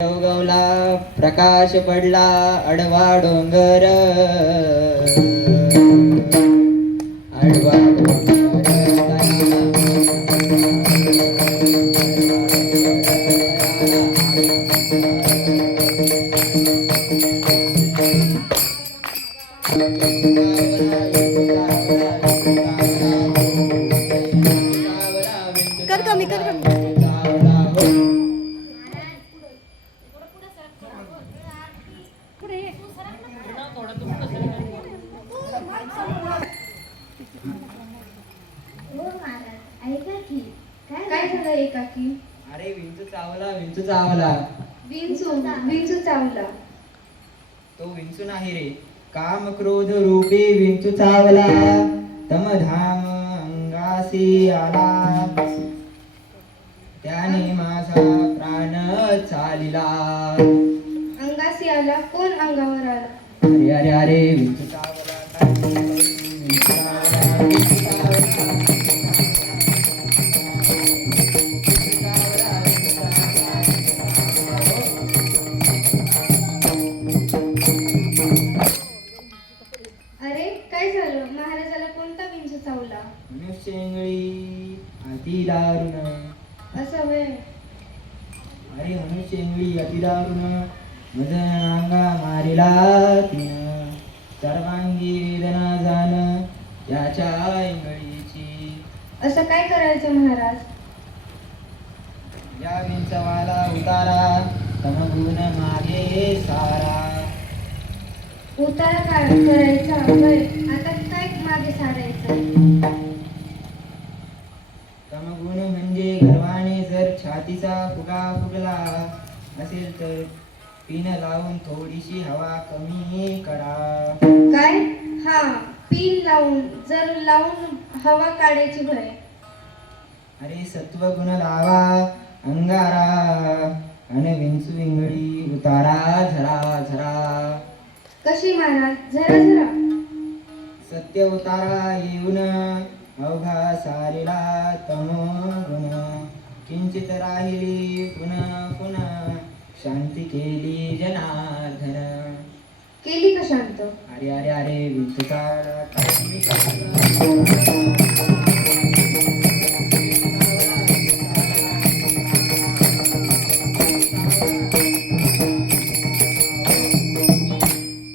उगवला प्रकाश पडला आडवा डोंगर आडवा कर कमी कर कमी काय झालं एकाकी? अरे विंचू चावला विंचू चावला. विंचू विंचू चावला. तो विंचू नाही रे, काम क्रोध रूपी विंचू चावला. तम धाम अंगासी आला, त्याने माझा प्राण चालिला. अंगासी आला? कोण अंगावर आला? अरे अरे अरे विंचू चावला, विंचू चावला, विंचू चावला. अरे काय झालं? महाराजाला कोणता विंचू चावला? मनुष्यंगळी अति दारुण. असं होय. अरे मनुष्यंगळी अति दारुण, मज अंगा मारिला तिनं. सर्वांगी वेदना जाण त्याच्या इंगळीची. असं काय करायचं महाराज? या विंचवाला उतारा, तमगुण मागे सारा. उतारा काय करायचा? होय. आता काय मागे सारायचं? तमगुण म्हणजे गर्वाने जर छातीचा फुगा फुगला असेल तर पिन लावून थोडीशी हवा कमी करा. काय? हा, पिन लावून जर लावून हवा काढायची होय. अरे सत्वगुण लावा अंगारा, अन विंचू विंगळी उतारा झरा झरा. कशी महाराज? जरा जरा. सत्य उतारा येऊन अवघा सारिला तमो गुण. किंचित राहिली पुन्हा पुन्हा, शांती केली जनार्दन. केली का शांत? अरे अरे अरे विंचू चावला.